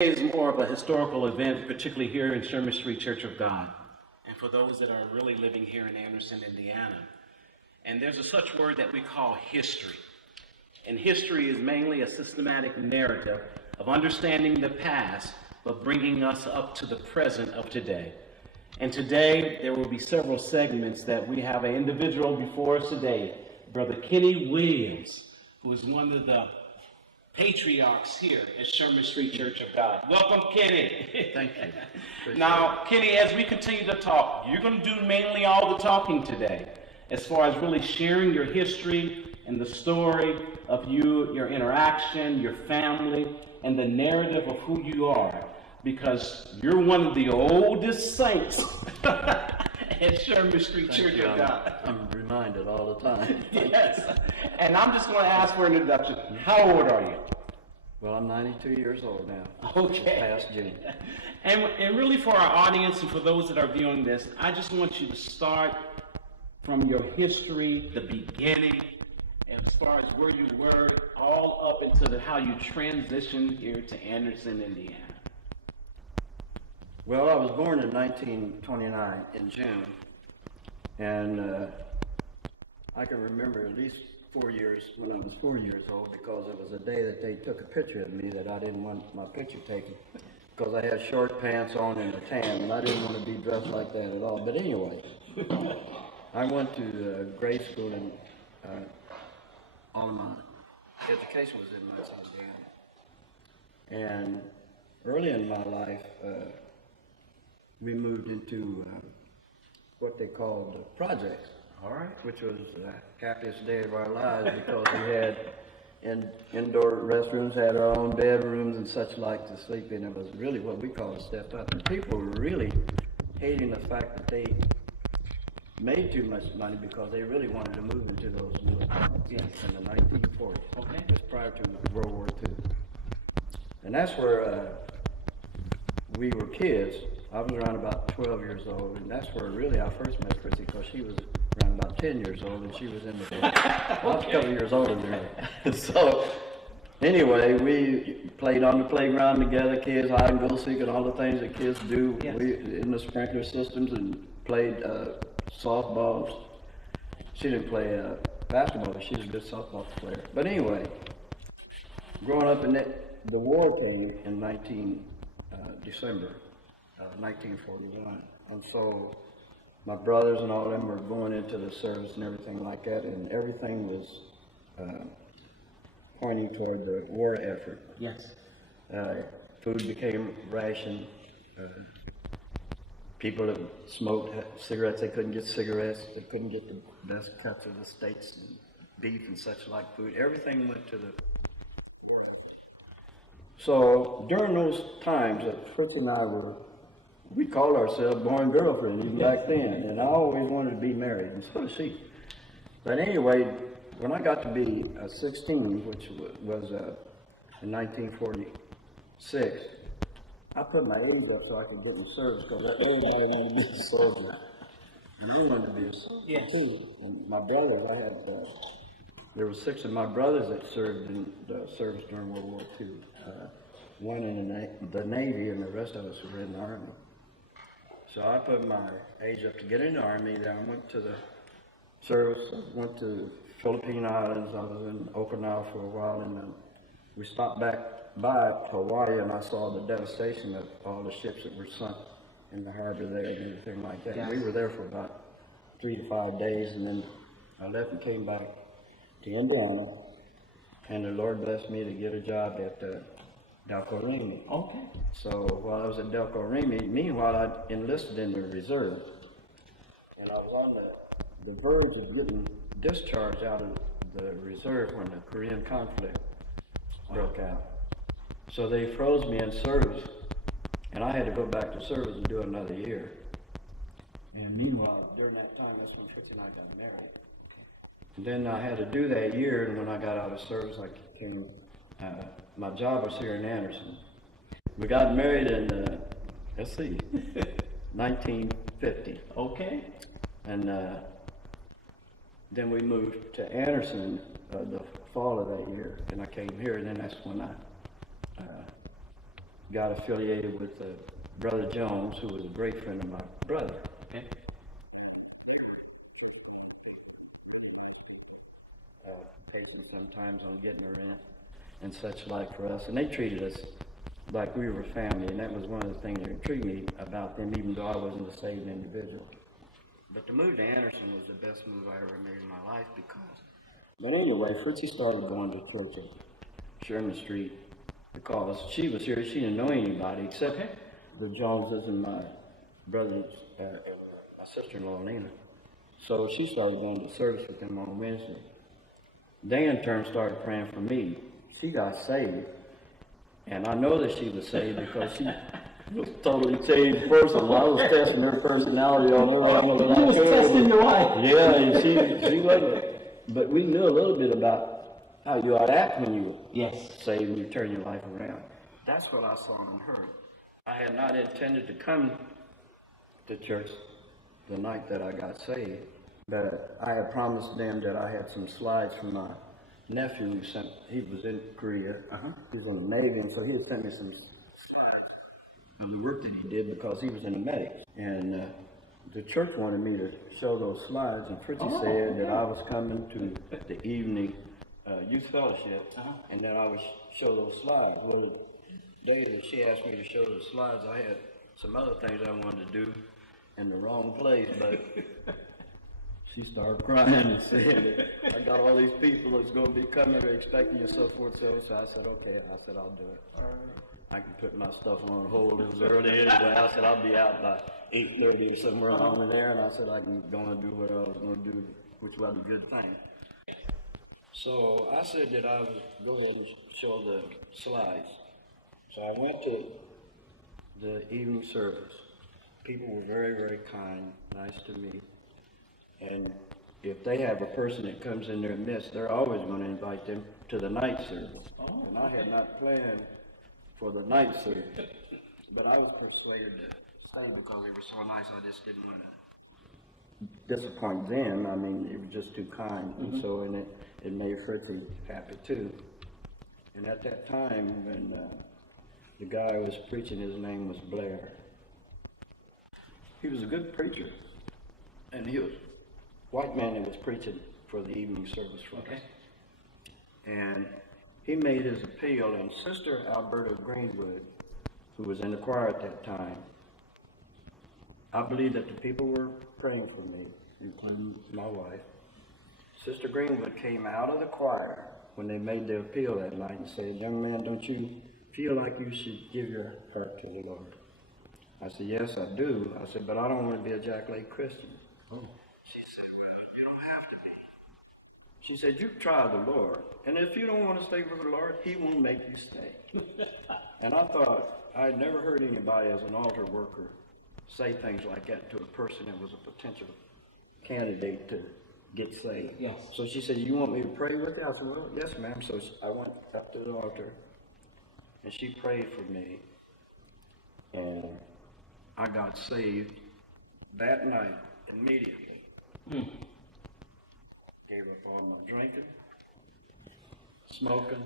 Is more of a historical event, particularly here in Sherman Street Church of God, and for those that are really living here in Anderson, Indiana. And there's a such word that we call history. And history is mainly a systematic narrative of understanding the past, but bringing us up to the present of today. And today, there will be several segments that we have an individual before us today, Brother Kenny Williams, who is one of the patriarchs here at Sherman Street Church of God. Welcome, Kenny. Thank you. Now, Kenny, as we continue to talk, you're going to do mainly all the talking today, as far as really sharing your history and the story of you, your interaction, your family, and the narrative of who you are, because you're one of the oldest saints at Sherman Street Church of God. I'm reminded all the time. Yes. And I'm just going to ask for an introduction. How old are you? Well, I'm 92 years old now. Okay. Past June. And really for our audience and for those that are viewing this, I just want you to start from your history, the beginning, as far as where you were, all up into how you transitioned here to Anderson, Indiana. Well, I was born in 1929 in June, and I can remember at least 4 years when I was 4 years old, because it was a day that they took a picture of me that I didn't want my picture taken, because I had short pants on and a tan, and I didn't want to be dressed like that at all. But anyway, I went to grade school in all of my education was in Muncie, Indiana. And early in my life, we moved into what they called projects. All right. Which was the happiest day of our lives, because we had indoor restrooms, had our own bedrooms and such like to sleep in. It was really what we call a step up. And people were really hating the fact that they made too much money, because they really wanted to move into those new apartments in the 1940s. Okay. Just prior to World War II. And that's where we were kids. I was around about 12 years old, and that's where really I first met Chrissy, because she was around about 10 years old, and she was in the I was a couple years older than her. So anyway, we played on the playground together, kids, hide and go seek, and all the things that kids do. Yes. We in the sprinkler systems, and played softballs. She didn't play basketball, but she was a good softball player. But anyway, growing up in the war came in December 1941, and so my brothers and all of them were going into the service and everything like that, and everything was pointing toward the war effort. Yes. Food became rationed. People that smoked cigarettes, they couldn't get cigarettes. They couldn't get the best cuts of the steaks and beef and such like food. Everything went to the. So during those times, Fritz and I we called ourselves boy and girlfriend even back then, and I always wanted to be married, and so did she. But anyway, when I got to be 16, which was in 1946, I put my age up so I could get in service, because everybody wanted to be a soldier, and I wanted to be a soldier too. And my brothers, there were 6 of my brothers that served in the service during World War II. One in the Navy, and the rest of us were in the Army. So I put my age up to get in the Army. Then I went to the service, went to Philippine Islands. I was in Okinawa for a while, and then we stopped back by Hawaii, and I saw the devastation of all the ships that were sunk in the harbor there and everything like that. Yes. We were there for about 3 to 5 days, and then I left and came back to Indiana, and the Lord blessed me to get a job at Delco Remy. Okay. So while I was at Delco Remy, meanwhile I enlisted in the reserve, and I was on the verge of getting discharged out of the reserve when the Korean conflict broke out. So they froze me in service, and I had to go back to service and do another year. And meanwhile, during that time, that's when Fritz and I got married. And then I had to do that year, and when I got out of service, I came. My job was here in Anderson. We got married in, let's see, 1950. Okay. And then we moved to Anderson the fall of that year, and I came here, and then that's when I got affiliated with Brother Jones, who was a great friend of my brother. Okay. Taking sometimes on getting the rent and such like for us, and they treated us like we were family, and that was one of the things that intrigued me about them, even though I wasn't a saved individual. But the move to Anderson was the best move I ever made in my life because. But anyway, Fritzy started going to church at Sherman Street because she was here. She didn't know anybody except the Joneses and my brother's, my sister-in-law Lena. So she started going to service with them on Wednesday. They in turn started praying for me. She got saved, and I know that she was saved because she was totally changed person. I was testing her personality on her. You was testing your wife. Yeah, and she wasn't. But we knew a little bit about how you ought to act when you saved and you turn your life around. That's what I saw and heard. I had not intended to come to church the night that I got saved. But I had promised them that I had some slides from my nephew who sent, he was in Korea, he was in the Navy, and so he had sent me some slides on the work that he did because he was in the medics. And the church wanted me to show those slides, and Fritzy said that I was coming to the evening youth fellowship, and that I would show those slides. Well, the day that she asked me to show those slides, I had some other things I wanted to do in the wrong place, but she started crying and said, I got all these people that's going to be coming or expecting you, so forth, so I said, okay. I said, I'll do it. All right. I can put my stuff on hold. It was early anyway. I said, I'll be out by 8:30 or somewhere along in there. And I said, I can go and do what I was going to do, which was a good thing. So I said that I would go ahead and show the slides. So I went to the evening service. People were very, very kind, nice to me. And if they have a person that comes in their midst, they're always going to invite them to the night service. And I had not planned for the night service, but I was persuaded to stay because they were so nice. I just didn't want to disappoint them. I mean, it was just too kind, and so it made Fritzy happy too. And at that time, when the guy who was preaching, his name was Blair. He was a good preacher, and he was white man that was preaching for the evening service for us. And he made his appeal, and Sister Alberta Greenwood, who was in the choir at that time, I believe that the people were praying for me, including my wife. Sister Greenwood came out of the choir when they made their appeal that night and said, young man, don't you feel like you should give your heart to the Lord? I said, yes, I do. I said, but I don't want to be a Jack Lake Christian. She said, you don't have to be. She said, you try the Lord, and if you don't want to stay with the Lord, He won't make you stay. And I thought, I had never heard anybody as an altar worker say things like that to a person that was a potential candidate to get saved. Yes. So she said, you want me to pray with you? I said, well, yes, ma'am. So I went up to the altar, and she prayed for me, and I got saved that night immediately. Gave up all my drinking, smoking.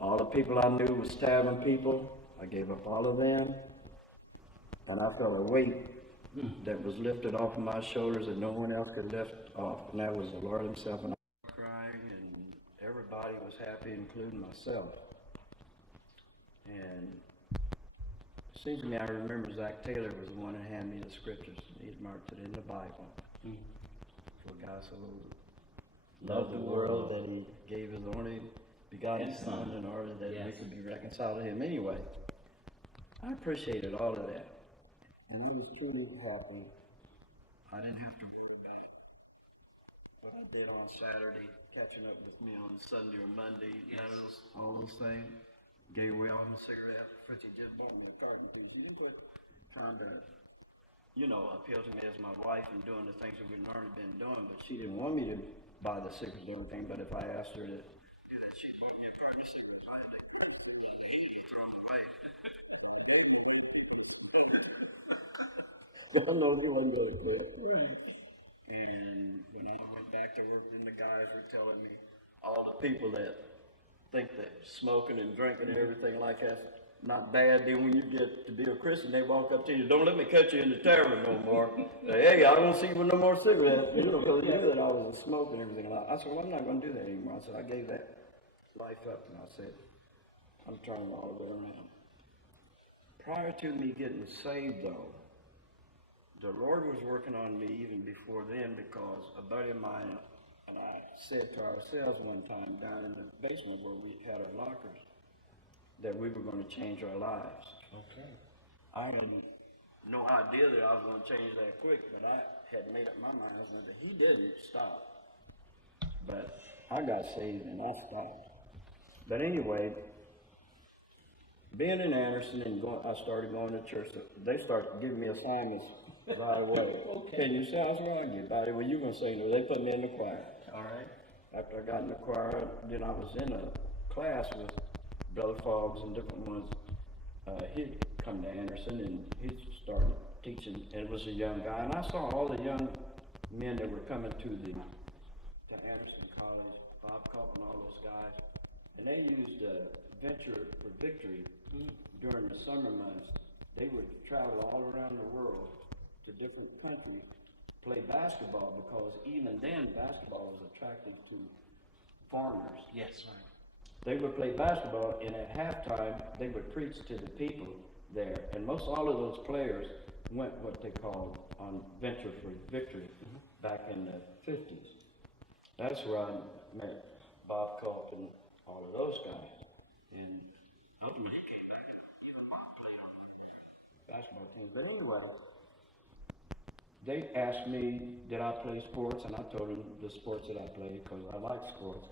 All the people I knew was stabbing people. I gave up all of them. And I felt a weight that was lifted off of my shoulders that no one else could lift off. And that was the Lord Himself. And I was crying, and everybody was happy, including myself. And it seems to me, I remember Zach Taylor was the one that handed me the scriptures. He'd marked it in the Bible. For God so loved the world that He gave His only begotten Son in order that we could be reconciled to Him anyway. I appreciated all of that. And I was truly happy. I didn't have to worry about what I did on Saturday, catching up with me on Sunday or Monday, all those things. Gave away all my cigarettes. Fritzy just bought me a carton of things. Trying to, appeal to me as my wife and doing the things that we've already been doing, but she didn't want me to buy the cigarettes or anything, but if I asked her to, she bought me a carton of cigarettes. I had to throw them away. I know he wasn't going to quit. Right. And when I went back to work, then the guys were telling me all the people that think that smoking and drinking and everything like that not bad. Then when you get to be a Christian, they walk up to you, don't let me catch you in the tavern no more. Say, hey, I don't see you with no more cigarettes. You know, because they knew that I was a smoke and everything. I said, well, I'm not going to do that anymore. I said, I gave that life up, and I said, I'm turning all the way around. Prior to me getting saved, though, the Lord was working on me even before then, because a buddy of mine and I said to ourselves one time down in the basement where we had our lockers that we were going to change our lives. Okay. I had no idea that I was going to change that quick, but I had made up my mind that he didn't stop. But I got saved and I stopped. But anyway, being in Anderson and I started going to church. They started giving me assignments right away. Okay. Can you say, I was wrong, you buddy? Well, you going to sing? No, they put me in the choir. All right. After I got in the choir, then I was in a class with Brother Foggs and different ones. He'd come to Anderson and he started teaching, and it was a young guy. And I saw all the young men that were coming to Anderson College, Bob Cup and all those guys. And they used Venture for Victory during the summer months. They would travel all around the world to different countries, play basketball, because even then basketball was attracted to foreigners. Yes, right. They would play basketball, and at halftime they would preach to the people there. And most all of those players went what they called on Venture for Victory back in the 50s. That's where I met Bob Culp and all of those guys. And ultimately basketball teams. But anyway, they asked me, did I play sports? And I told them the sports that I played, because I like sports.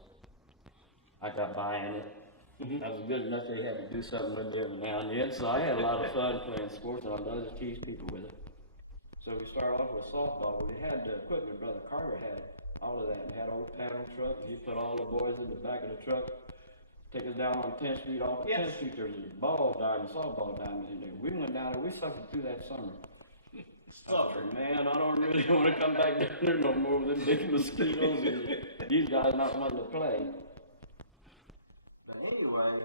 I got by in it. I was good enough they had to do something with it every now and then. So I had a lot of fun playing sports, and I love to tease people with it. So we started off with softball. We had the equipment. Brother Carter had all of that. And had an old paddle truck. He put all the boys in the back of the truck. Take us down on 10th Street. Off of 10th Street, there's a ball diamond, softball diamond in there. We went down there. We suffered through that summer. Suffered. Man, I don't really want to come back down there no more with them big mosquitoes and these guys not wanting to play. But anyway,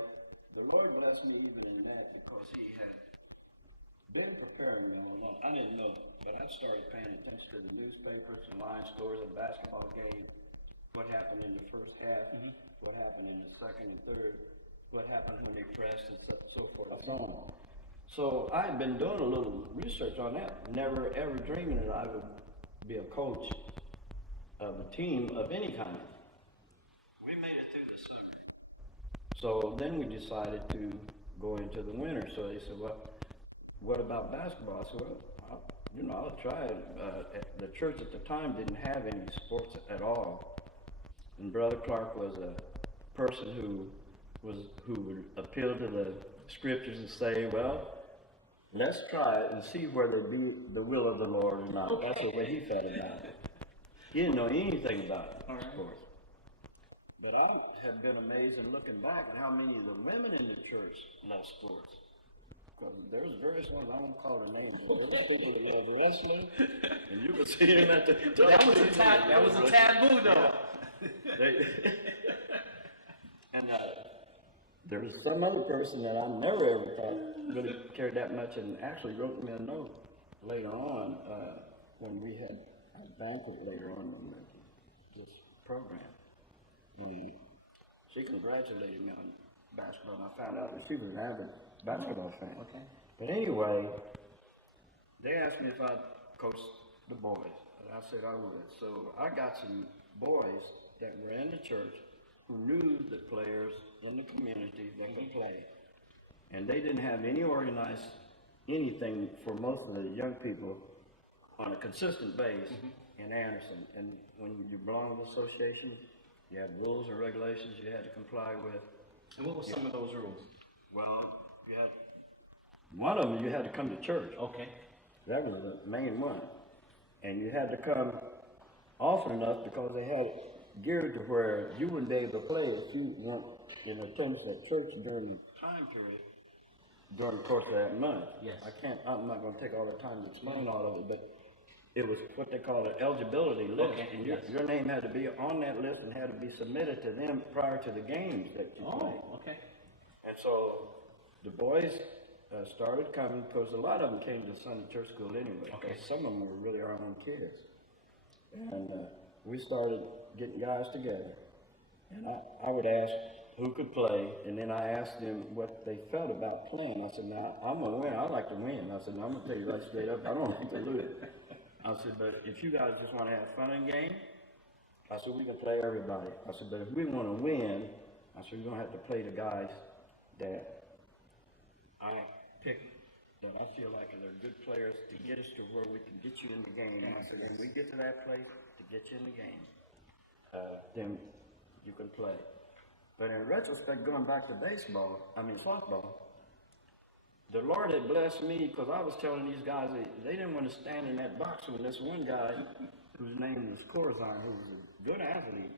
the Lord blessed me even in that, because He had been preparing me all along. I didn't know, but I started paying attention to the newspapers and line scores of basketball games, what happened in the first half, what happened in the second and third, what happened when they pressed, and so forth and so on. So I had been doing a little research on that, never ever dreaming that I would be a coach of a team of any kind. We made it through the summer. So then we decided to go into the winter. So they said, well, what about basketball? I said, well, I'll try it. The church at the time didn't have any sports at all. And Brother Clark was a person who would appeal to the scriptures and say, well, let's try it and see whether it be the will of the Lord or not. Okay. That's the way he felt about it. He didn't know anything about sports. But I have been amazed in looking back at how many of the women in the church love sports. Because there's various ones, I won't call their names, but there's people that love wrestling, and you can see them at the... That was a taboo, though. And there was some other person that I never ever thought really cared that much, and actually wrote me a note later on when we had a banquet later on in this program. And she congratulated me on basketball, and I found out that she was an avid basketball fan. Okay. But anyway, they asked me if I'd coach the boys, and I said I would. So I got some boys that were in the church who knew the players in the community that could play. And they didn't have any organized anything for most of the young people on a consistent base in Anderson. And when you belong to the association, you had rules and regulations you had to comply with. And what were some of those rules? Well, you had one of them, you had to come to church. Okay. That was the main one. And you had to come often enough, because they had it geared to where you wouldn't be able to play if you weren't in attendance at church during the time period, during the course of that month. Yes. I'm not going to take all the time to explain all of it, but it was what they call an eligibility list. Okay. And your name had to be on that list and had to be submitted to them prior to the games that you played. Oh, okay. And so the boys started coming because a lot of them came to Sunday church school anyway. Okay. Because some of them were really our own kids. And we started getting guys together. And I would ask who could play, and then I asked them what they felt about playing. I said, now, I'm going to win. I like to win. I said, now, I'm going to tell you right straight up, I don't like to lose. I said, but if you guys just want to have fun and game, I said, we can play everybody. I said, but if we want to win, I said, we're going to have to play the guys that I pick, that I feel like they're good players to get us to where we can get you in the game. And I said, when we get to that place to get you in the game, then you can play. But in retrospect, going back to softball, the Lord had blessed me because I was telling these guys that they didn't want to stand in that box when this one guy, whose name was Corzine, who was a good athlete,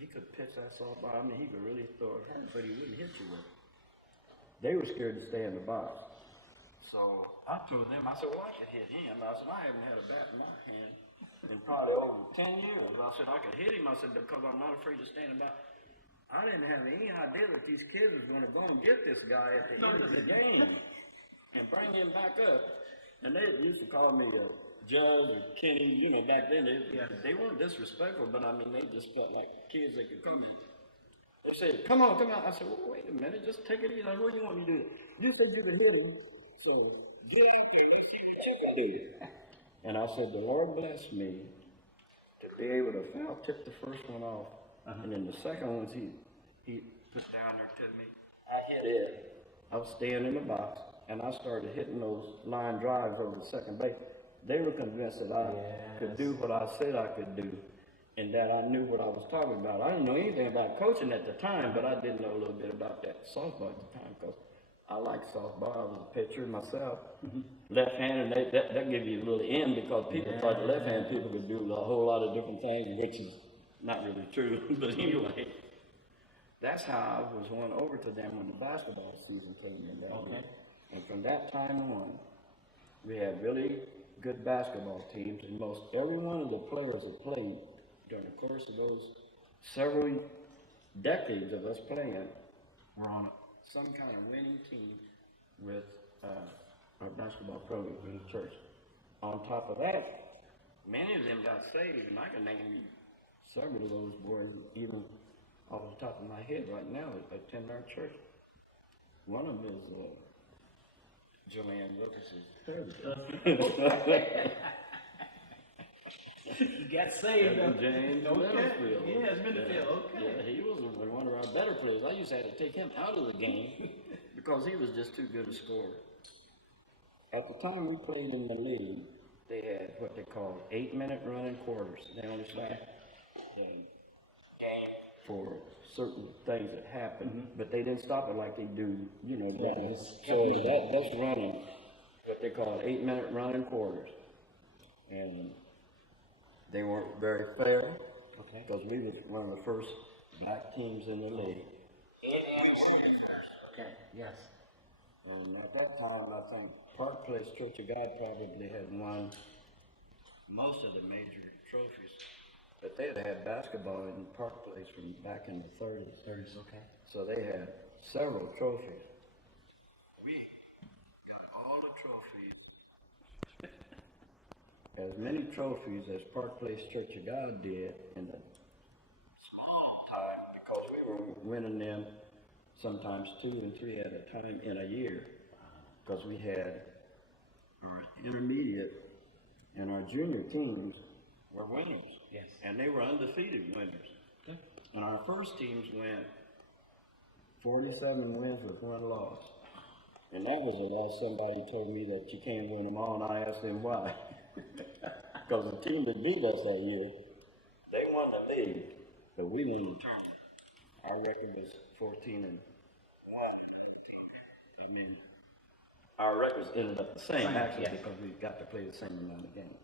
he could pitch that softball. I mean, he could really throw it hard, but he wouldn't hit you with it. They were scared to stay in the box. So I told them, I said, well, I could hit him. I said, I haven't had a bat in my hand in probably over 10 years. I said, I could hit him. I said, because I'm not afraid to stand in the box. I didn't have any idea that these kids was going to go and get this guy at the end of the game and bring him back up. And they used to call me a Judge or Kenny, back then. They weren't disrespectful, but I mean, they just felt like kids that could come in. They said, come on. I said, well, wait a minute, just take it easy. What do you want me to do? You said you could hit him, so do what you can do. And I said, the Lord blessed me to be able to foul tip the first one off. And then the second ones he put down there to me. I hit it. I was staying in the box, and I started hitting those line drives over the second base. They were convinced that I could do what I said I could do, and that I knew what I was talking about. I didn't know anything about coaching at the time, but I did know a little bit about that softball at the time because I liked softball. I was a pitcher myself. Left-handed, that gives you a little in because people thought left-handed people could do a whole lot of different things, which is not really true, but anyway, that's how I was won over to them when the basketball season came in. And from that time on, we had really good basketball teams, and most every one of the players that played during the course of those several decades of us playing were on some kind of winning team with our basketball program in the church. On top of that, many of them got saved, and I can name you several of those boys, even off the top of my head right now, attend our church. One of them is Joanne Wilkerson's You got saved. James Okay. Yeah, it's been the field. Okay. Yeah, he was one of our better players. I used to have to take him out of the game because he was just too good a scorer. At the time we played in the league, they had what they called 8-minute running quarters. They only stopped for certain things that happened, but they didn't stop it like they do, So that's running, what they call 8-minute running quarters. And they weren't very fair, because we was one of the first black teams in the league. Okay. Yes. And at that time, I think Park Place Church of God probably had won most of the major trophies. But they had basketball in Park Place from back in the 30s. 30s, okay. So they had several trophies. We got all the trophies. As many trophies as Park Place Church of God did in the small time, because we were winning them sometimes 2 and 3 at a time in a year. Because we had our intermediate and our junior teams were winners. Yes. And they were undefeated winners. Okay. And our first teams went 47 wins with 1 loss. And that was the loss somebody told me that you can't win them all, and I asked them why. Because the team that beat us that year, they won the league, but we won the tournament. Our record was 14-1. I mean, our records ended up the same, actually, because we got to play the same amount of games.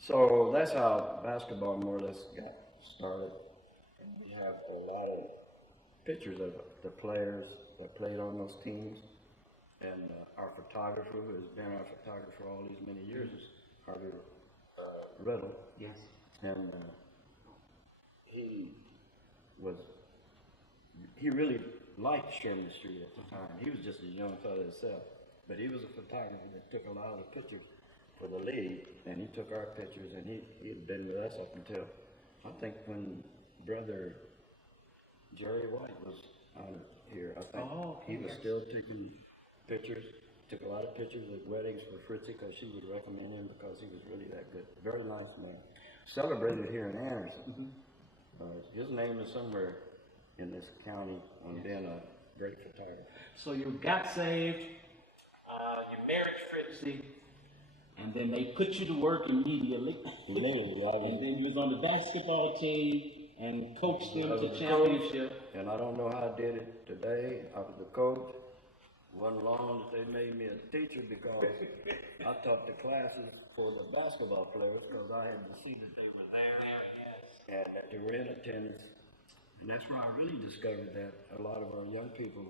So that's how basketball more or less got started. And we have a lot of pictures of the players that played on those teams. And our photographer, who has been our photographer all these many years, is Harvey Riddle. Yes. And he really liked Sherman Street at the time. He was just a young fellow himself, but he was a photographer that took a lot of the pictures for the league, and he took our pictures, and he'd been with us up until, I think, when Brother Jerry White was on here. I think he was still taking pictures. Took a lot of pictures at weddings for Fritzy because she would recommend him because he was really that good. Very nice man. Celebrated here in Anderson. His name is somewhere in this county on being a great photographer. So you got saved, you married Fritzy, and then they put you to work immediately. And then you was on the basketball team and coached them to championship. And I don't know how I did it today. I was the coach. Wasn't long that they made me a teacher because I taught the classes for the basketball players because I had to see that they were there and that they were in attendance. And that's where I really discovered that a lot of our young people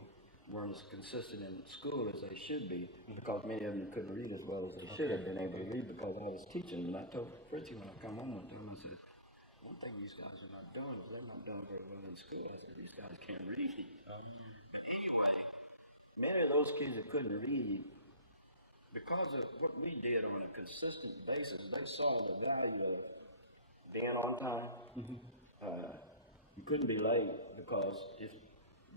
weren't as consistent in school as they should be because many of them couldn't read as well as they should have been able to read because I was teaching. And I told Fritzy when I come home one time, I said, one thing these guys are not doing is they're not doing very well in school. I said, these guys can't read. Many of those kids that couldn't read, because of what we did on a consistent basis, they saw the value of being on time. You couldn't be late because if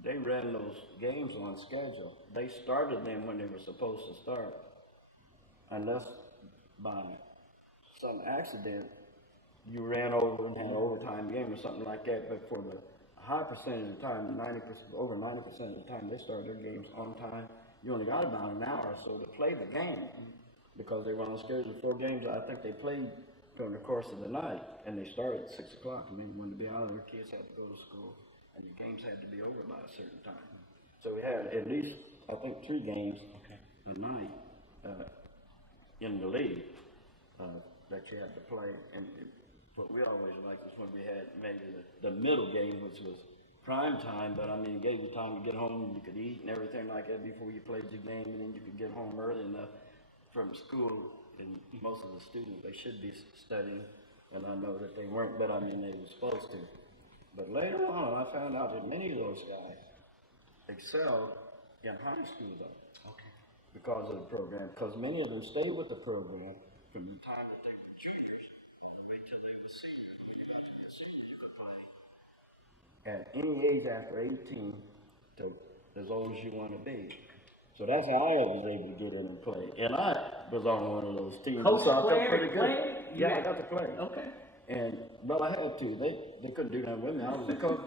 they ran those games on schedule, they started them when they were supposed to start, unless by some accident you ran over and had an overtime game or something like that. But for the high percentage of the time, over 90% of the time, they started their games on time. You only got about an hour or so to play the game because they were on schedule 4 games. I think they played during the course of the night, and they started at 6 o'clock. I mean, when to be honest, their kids had to go to school, and the games had to be over by a certain time. So we had at least, I think, 3 games a night in the league that you had to play. And what we always liked was when we had maybe the middle game, which was prime time, but I mean, it gave you time to get home and you could eat and everything like that before you played your game, and then you could get home early enough from school. And most of the students, they should be studying, and I know that they weren't, but I mean, they were supposed to. But later on, I found out that many of those guys excelled in high school, though, because of the program, because many of them stayed with the program from the time that they were juniors all the way till they were seniors. When you got to be a senior, you could play at any age after 18 to as old as you want to be. So that's how I was able to get in and play. And I was on one of those teams. Coach so I felt pretty good. Yeah, I got to play. Okay. And, well, I had to. They couldn't do nothing with me. I was the coach.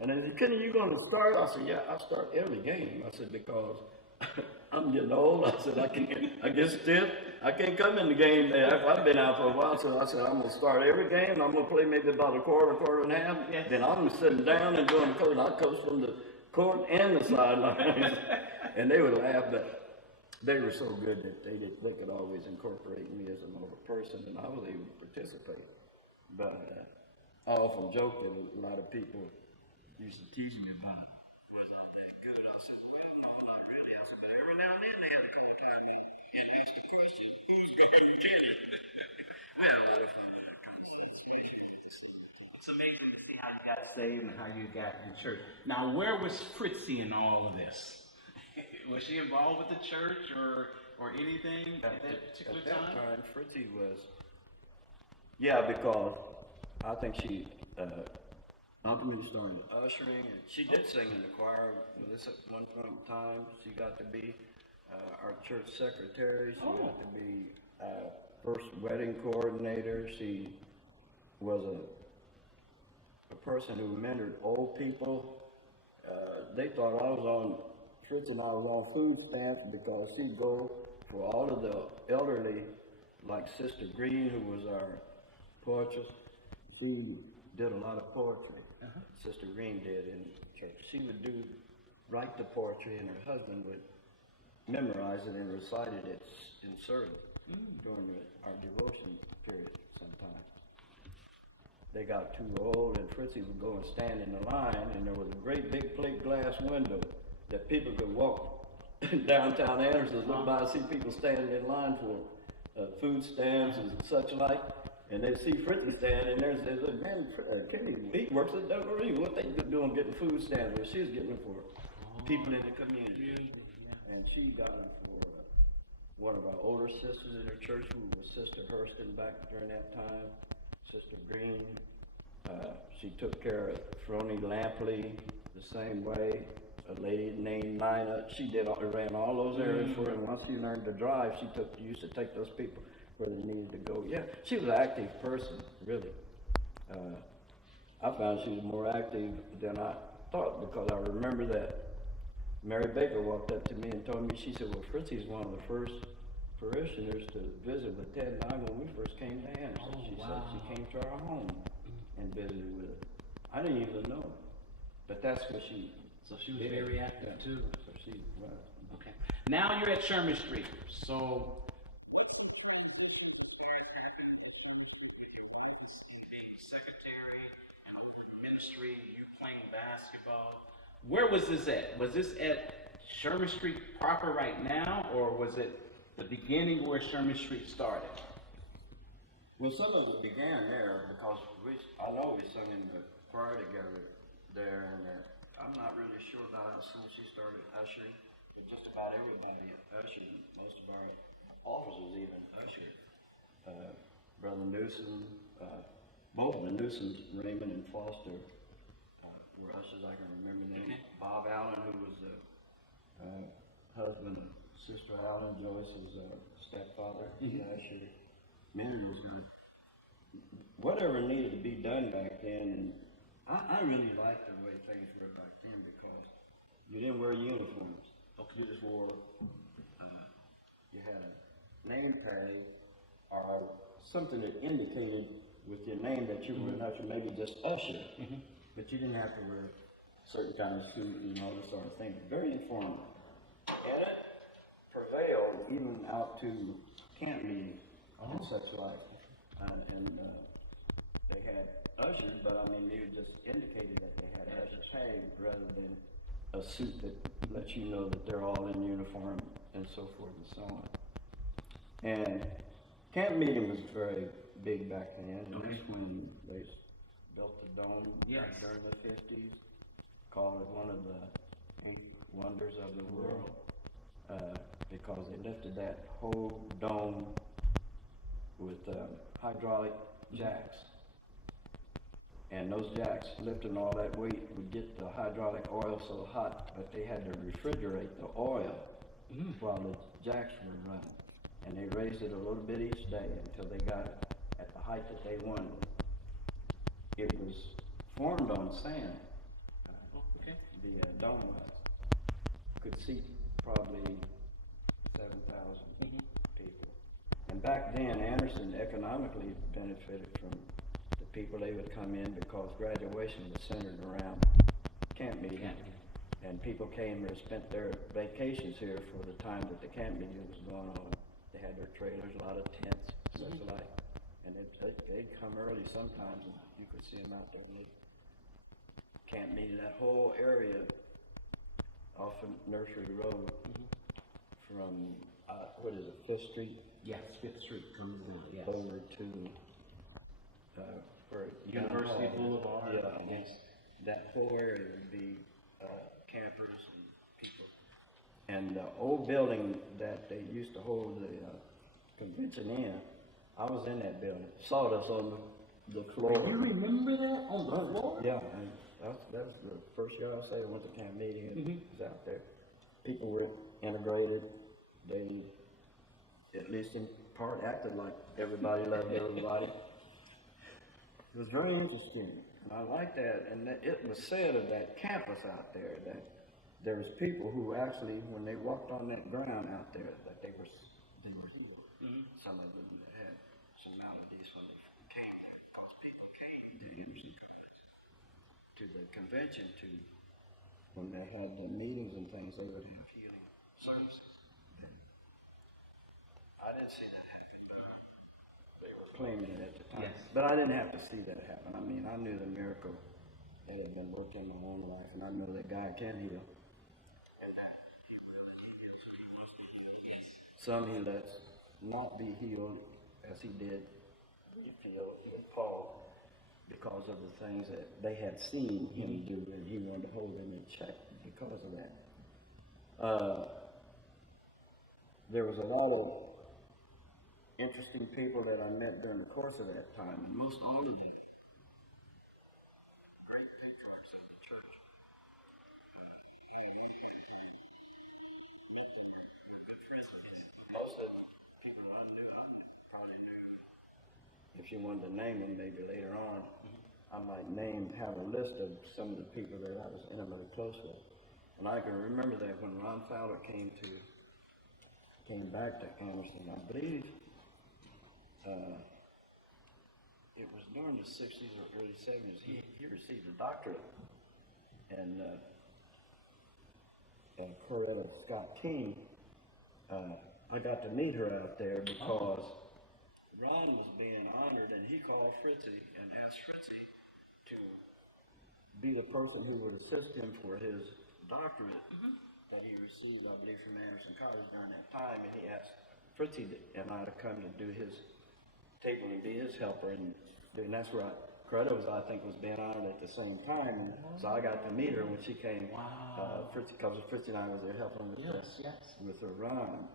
And they said, Kenny, you going to start? I said, yeah, I start every game. I said, because I'm getting old. I said, I get stiff. I can't come in the game. I've been out for a while, so I said, I'm going to start every game. I'm going to play maybe about a quarter and a half. Yes. Then I'm sitting down and doing coach. I coach from the court and the sidelines. And they would laugh, but they were so good that they could always incorporate me as another person, and I was able to participate. But I often joke that a lot of people used to tease me about was I that good. I said, well, no, not really. I said, but every now and then they had to come to time and ask the question, who's going to get it? Well, It's amazing to see how you got saved and how you got in church. Now, where was Fritzy in all of this? Was she involved with the church or anything at that particular time? At that time, Fritzy was, because I think she ultimately started ushering, and she did sing in the choir. This at one point in time, she got to be our church secretary. She got to be first wedding coordinator. She was a person who mentored old people. They thought I was on, Fritz and I was on food stamps because she'd go for all of the elderly, like Sister Green, who was our poetess. She did a lot of poetry. Sister Green did in church. She would write the poetry, and her husband would memorize it and recite it in service during our devotion period sometimes. They got too old, and Fritzy would go and stand in the line, and there was a great big plate glass window that people could walk downtown Anderson, look by and see people standing in line for food stamps and such like. And they see Fritzy stand, and there's a man, Kenny, he works at Dungaree. What they doing getting food stamps? Well, she was getting them for people in the community. And she got them for one of our older sisters in her church, who was Sister Hurston back during that time, Sister Green. She took care of Frony Lampley the same way. A lady named Nina, she ran all those areas for her. And once she learned to drive, she used to take those people where they needed to go. Yeah, she was an active person, really. I found she was more active than I thought, because I remember that Mary Baker walked up to me and told me, she said, well, Fritzy's one of the first parishioners to visit with Ted and I when we first came to Anderson. She said she came to our home and visited with us. I didn't even know, but that's what she. So she was very active too. So she was. Okay. Now you're at Sherman Street. So secretary, ministry, you playing basketball. Where was this at? Was this at Sherman Street proper right now, or was it the beginning where Sherman Street started? Well, some of it began there because I know we sung in the choir together there, and I'm not really sure about how soon she started ushering, but just about everybody ushered. Most of our officers even ushered. Brother Newsom, both of the Newsoms, Raymond and Foster, were ushers. I can remember names. Bob Allen, who was the husband of Sister Allen. Joyce was stepfather. Usher. Mary was good. Whatever needed to be done back then, and I really liked the way things were back then, because you didn't wear uniforms. You just wore, you had a name tag or something that indicated with your name that you were an usher, maybe just usher, but you didn't have to wear a certain kind of suit and all this sort of thing. Very informative. And it prevailed even out to camp meetings and such like. They had ushers, but I mean, they just indicated that they had usher tag rather than a suit that lets you know that they're all in uniform and so forth and so on. And camp meeting was very big back then, and that's when they built the dome during the 50s, called it one of the wonders of the world, because they lifted that whole dome with hydraulic jacks. And those jacks lifting all that weight would get the hydraulic oil so hot, but they had to refrigerate the oil while the jacks were running. And they raised it a little bit each day until they got it at the height that they wanted. It was formed on sand. The dome was. Could seat probably 7,000 people. And back then, Anderson economically benefited from the people. They would come in because graduation was centered around camp meeting. And people came and spent their vacations here for the time that the camp meeting was going on. They had their trailers, a lot of tents, such like. And they'd come early sometimes, and you could see them out there. Camp meeting, that whole area off of Nursery Road from, what is it, 5th Street? Yes, 5th Street comes down, yes. Over to where University Boulevard. Yeah, yes. That whole area would be campers and people. And the old building that they used to hold the convention in, I was in that building. Sawdust on the floor. You remember that on the floor? Yeah, and that was the first year I say I went to camp meeting and was out there. People were integrated. They, at least in part, acted like everybody loved everybody. It was very interesting. And I like that. And it was said of that campus out there that there was people who actually, when they walked on that ground out there, that they were healed. Some of them that had some maladies when they came. Most people came to the convention when they had the meetings and things, they would have healing services. I didn't see that happen. They were claiming it at the time. Yes. But I didn't have to see that happen. I mean, I knew the miracle that had been worked in my own life, and I know that God can heal. And that He will, and He heals, and He wants to heal. Yes. Some He lets not be healed, as He did refill with Paul because of the things that they had seen him do, and he wanted to hold them in check because of that. There was a lot of interesting people that I met during the course of that time, and most all of them great patriarchs of the church. Met them, were good friends with us. Most of the people I probably knew. If you wanted to name them, maybe later on, I might have a list of some of the people that I was intimately close with. And I can remember that when Ron Fowler came back to Anderson, I believe it was during the 60s or early 70s, he received a doctorate. And Coretta Scott King, I got to meet her out there because Ron was being honored, and he called Fritzy and asked Fritzy to be the person who would assist him for his doctorate that he received, I believe, from Anderson College during that time. And he asked Fritzy and I to come to do his table and be his helper, and that's where Coretta was, I think, was being honored at the same time. And so I got to meet her when she came. Fritzy, because Fritzy and I was there helping with her Ron.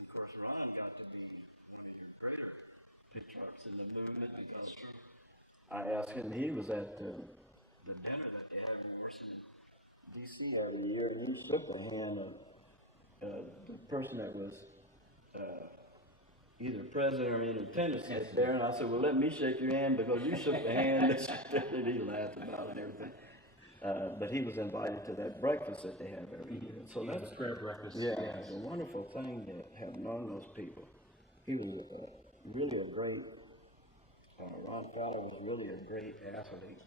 Of course, Ron got to be one of your greater patriarchs in the movement because I asked him, he was at the dinner that they had in Washington, D.C. every year, and he shook the hand of the person that was either president or in attendance there, and I said, well, let me shake your hand because you shook the hand. And he laughed about it and everything. But he was invited to that breakfast that they have every year. So that's prayer breakfast. Yeah, it's a wonderful thing to have known those people. He was really a great, Ron Fowler was really a great athlete.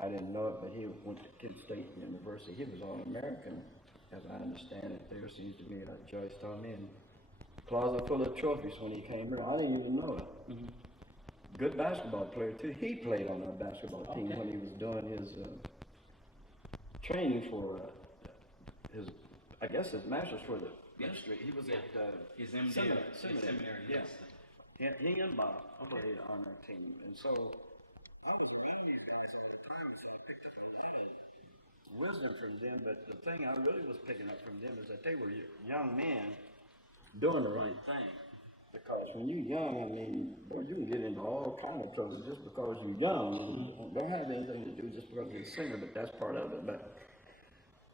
I didn't know it, but he went to Kent State University. He was All-American, as I understand it. There seems to be, like Joyce told me, and closet full of trophies when he came here. I didn't even know it. Good basketball player too. He played on our basketball team when he was doing his training for his, I guess, his master's for the ministry. He was at his seminary. Yes. He and Bob played on our team, and so I was around these guys all the time, so I picked up a lot of wisdom from them. But the thing I really was picking up from them is that they were young men doing the right thing. Because when you're young, I mean, boy, you can get into all kind of trouble just because you're young. Don't have anything to do just because you're a singer, but that's part of it. But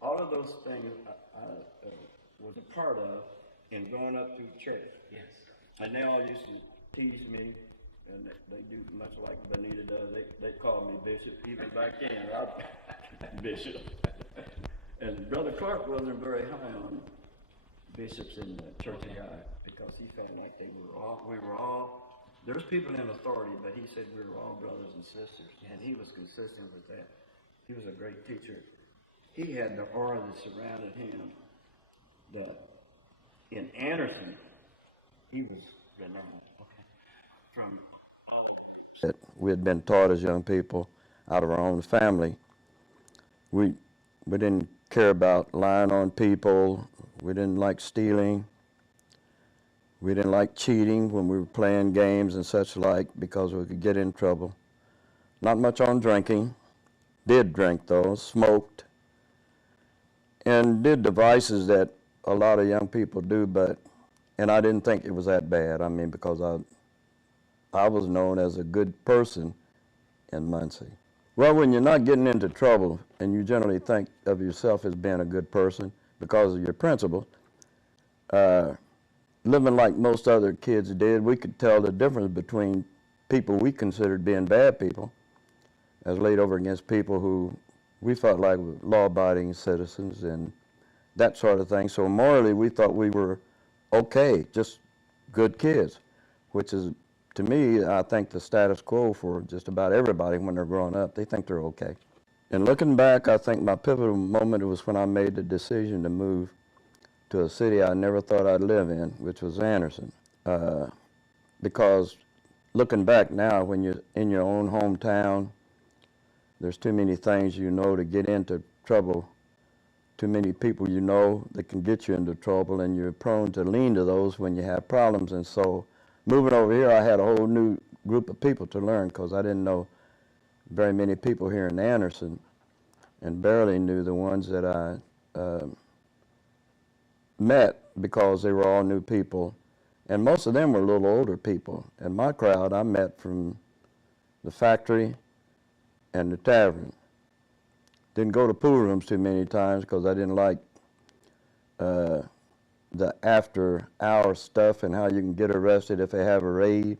all of those things I was a part of in growing up through church. Yes. And they all used to tease me, and they do much like Benita does. They call me Bishop, even back then. Bishop. And Brother Clark wasn't very high on bishops in the Church of God because he felt like we were all, there's people in authority, but he said we were all brothers and sisters, and he was consistent with that. He was a great teacher. He had the aura that surrounded him. In Anderson, he was renowned. From that we had been taught as young people out of our own family, we didn't care about lying on people. We didn't like stealing. We didn't like cheating when we were playing games and such like because we could get in trouble. Not much on drinking. Did drink though, smoked, and did the vices that a lot of young people do, and I didn't think it was that bad. I mean, because I was known as a good person in Muncie. Well, when you're not getting into trouble and you generally think of yourself as being a good person because of your principle, living like most other kids did, we could tell the difference between people we considered being bad people as laid over against people who we felt like were law-abiding citizens and that sort of thing. So morally, we thought we were okay, just good kids, which is, to me, I think the status quo for just about everybody when they're growing up. They think they're okay. And looking back, I think my pivotal moment was when I made the decision to move to a city I never thought I'd live in, which was Anderson. Because looking back now, when you're in your own hometown, there's too many things you know to get into trouble, too many people you know that can get you into trouble, and you're prone to lean to those when you have problems. And so moving over here, I had a whole new group of people to learn because I didn't know very many people here in Anderson and barely knew the ones that I met because they were all new people. And most of them were a little older people. And my crowd I met from the factory and the tavern. Didn't go to pool rooms too many times because I didn't like the after-hour stuff and how you can get arrested if they have a raid.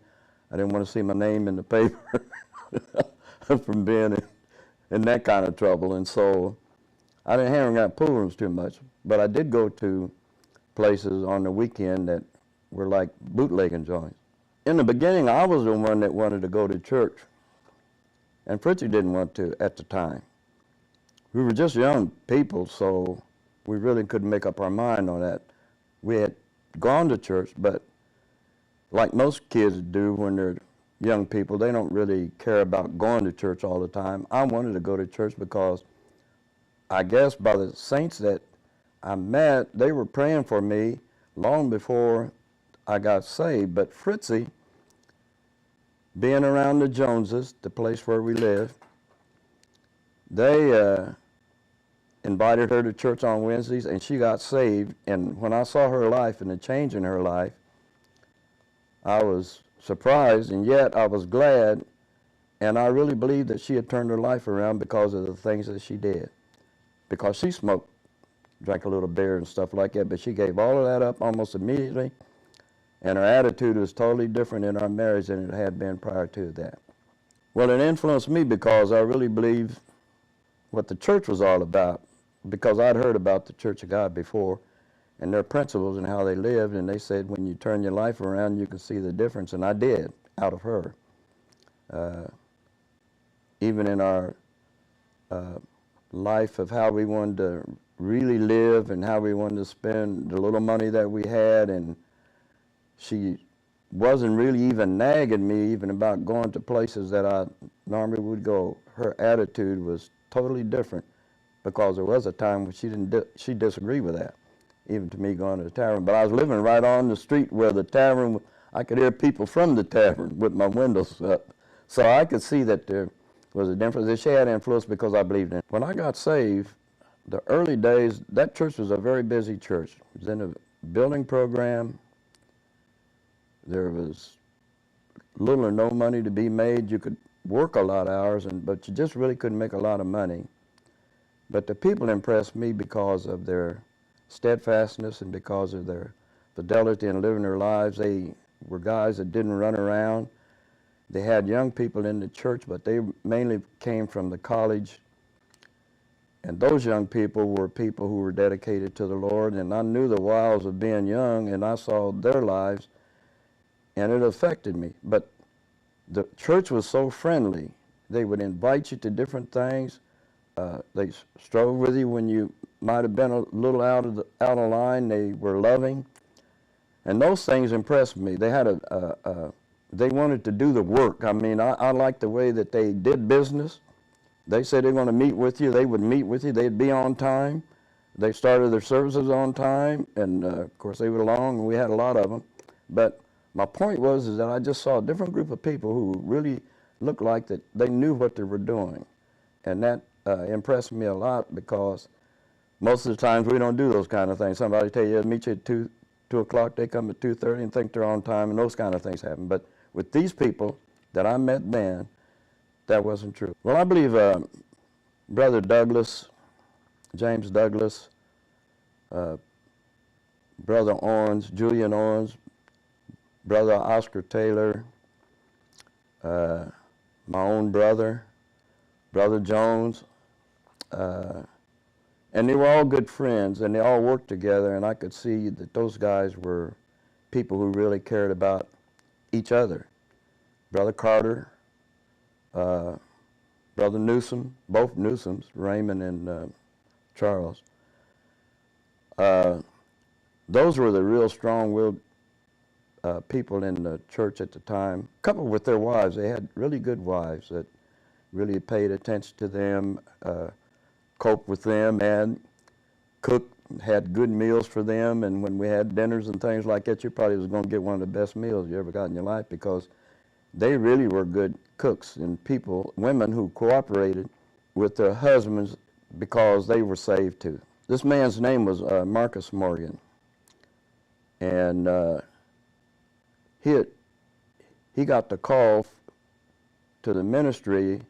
I didn't want to see my name in the paper from being in that kind of trouble. And so I didn't hang around pool rooms too much. But I did go to places on the weekend that were like bootlegging joints. In the beginning, I was the one that wanted to go to church. And Fritzy didn't want to at the time. We were just young people, so we really couldn't make up our mind on that. We had gone to church, but like most kids do when they're young people, they don't really care about going to church all the time. I wanted to go to church because I guess by the saints that I met, they were praying for me long before I got saved. But Fritzy, being around the Joneses, the place where we lived, they invited her to church on Wednesdays, and she got saved. And when I saw her life and the change in her life, I was surprised, and yet I was glad, and I really believed that she had turned her life around because of the things that she did. Because she smoked, drank a little beer and stuff like that, but she gave all of that up almost immediately, and her attitude was totally different in our marriage than it had been prior to that. Well, it influenced me because I really believed what the church was all about, because I'd heard about the Church of God before and their principles and how they lived, and they said when you turn your life around, you can see the difference, and I did, out of her. Even in our life of how we wanted to really live and how we wanted to spend the little money that we had, and she wasn't really even nagging me even about going to places that I normally would go. Her attitude was totally different because there was a time when she disagreed with that, even to me going to the tavern. But I was living right on the street where the tavern, I could hear people from the tavern with my windows up. So I could see that there was a difference. That she had influence because I believed in it. When I got saved, the early days, that church was a very busy church. It was in a building program. There was little or no money to be made. You could work a lot of hours, but you just really couldn't make a lot of money. But the people impressed me because of their steadfastness and because of their fidelity in living their lives. They were guys that didn't run around. They had young people in the church, but they mainly came from the college. And those young people were people who were dedicated to the Lord. And I knew the wiles of being young, and I saw their lives, and it affected me. But the church was so friendly. They would invite you to different things. They strove with you when you might have been a little out of line. They were loving, and those things impressed me. They had they wanted to do the work. I mean, I liked the way that they did business. They said they're going to meet with you. They would meet with you. They'd be on time. They started their services on time, and of course they were long, and we had a lot of them. But my point was that I just saw a different group of people who really looked like that they knew what they were doing, and that impressed me a lot because most of the times we don't do those kind of things. Somebody tell you, meet you at 2 o'clock, they come at 2:30 and think they're on time, and those kind of things happen. But with these people that I met then, that wasn't true. Well, I believe Brother Douglas, James Douglas, Brother Owens, Julian Owens, Brother Oscar Taylor, my own brother, Brother Jones, and they were all good friends, and they all worked together, and I could see that those guys were people who really cared about each other. Brother Carter, Brother Newsom, both Newsoms, Raymond and Charles. Those were the real strong-willed people in the church at the time, coupled with their wives. They had really good wives that really paid attention to them, coped with them, and cooked had good meals for them, and when we had dinners and things like that, you probably was going to get one of the best meals you ever got in your life, because they really were good cooks and people, women who cooperated with their husbands because they were saved too. This man's name was Marcus Morgan, and he got the call to the ministry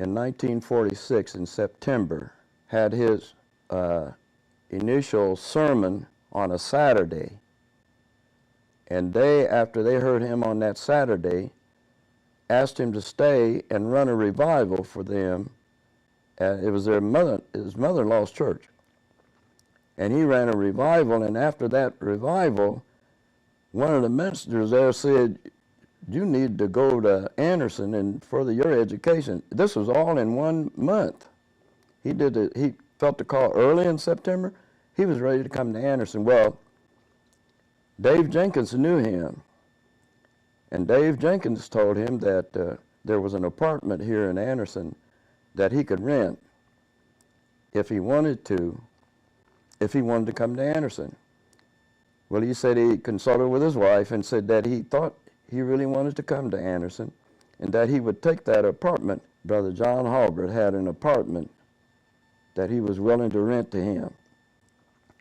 in 1946 in September, had his initial sermon on a Saturday, and after they heard him on that Saturday, asked him to stay and run a revival for them. It was his mother-in-law's church. And he ran a revival, and after that revival, one of the ministers there said, you need to go to Anderson and further your education. This was all in 1 month. He felt the call early in September. He was ready to come to Anderson. Well, Dave Jenkins knew him, and Dave Jenkins told him that there was an apartment here in Anderson that he could rent if he wanted to come to Anderson. Well, he said he consulted with his wife and said that he thought he really wanted to come to Anderson and that he would take that apartment. Brother John Halbert had an apartment that he was willing to rent to him.